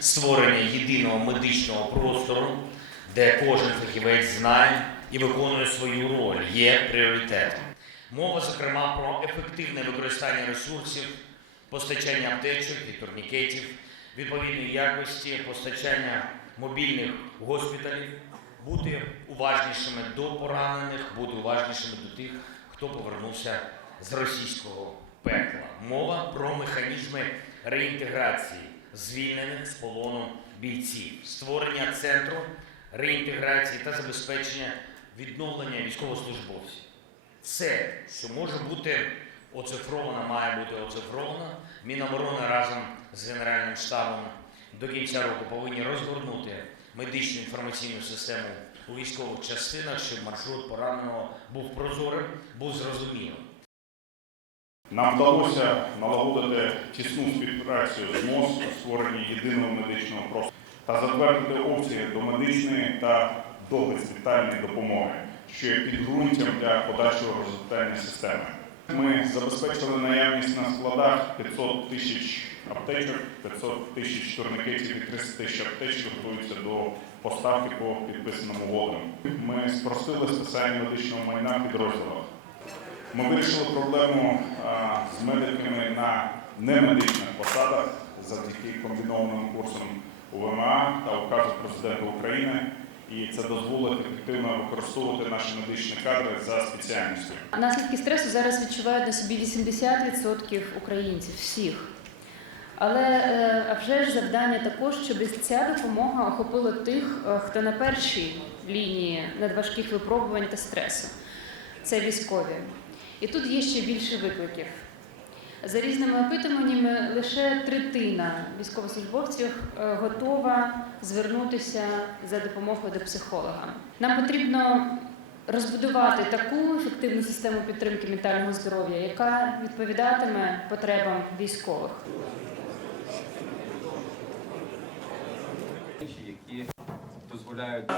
Створення єдиного медичного простору, де кожен фахівець знає і виконує свою роль, є пріоритетом. Мова, зокрема, про ефективне використання ресурсів, постачання аптечок і турнікетів, відповідної якості, постачання мобільних госпіталів, бути уважнішими до поранених, бути уважнішими до тих, хто повернувся з російського пекла. Мова про механізми реінтеграції звільнених з полону бійців, створення центру реінтеграції та забезпечення відновлення військовослужбовців. Все, що може бути оцифровано, має бути оцифровано. Міноборони разом з Генеральним штабом до кінця року повинні розгорнути медичну інформаційну систему у військових частинах, щоб маршрут пораненого був прозорим, був зрозумілим. Нам вдалося налагодити тісну співпрацю з МОЗ створенні єдиного медичного простору та затвердити обсяги до медичної та догоспітальної допомоги, що є підґрунтям для подальшого розвитання системи. Ми забезпечили наявність на складах 500 тисяч аптечок, 500 тисяч турникетів і 300 тисяч аптечок готуються до поставки по підписаним угодам. Ми спростили списання медичного майна в підрозділах. Ми вирішили проблему з медиками на немедичних посадах завдяки комбінованим курсам УВМА та указу президента України. І це дозволить ефективно використовувати наші медичні кадри за спеціальністю. Наслідки стресу зараз відчувають на собі 80% українців, всіх. Але е, а вже ж завдання також, щоб ця допомога охопила тих, е, хто на першій лінії надважких випробувань та стресу. Це військові. І тут є ще більше викликів. За різними опитуваннями, лише третина військовослужбовців е, готова звернутися за допомогою до психолога. Нам потрібно розбудувати таку ефективну систему підтримки ментального здоров'я, яка відповідатиме потребам військових. які дозволяють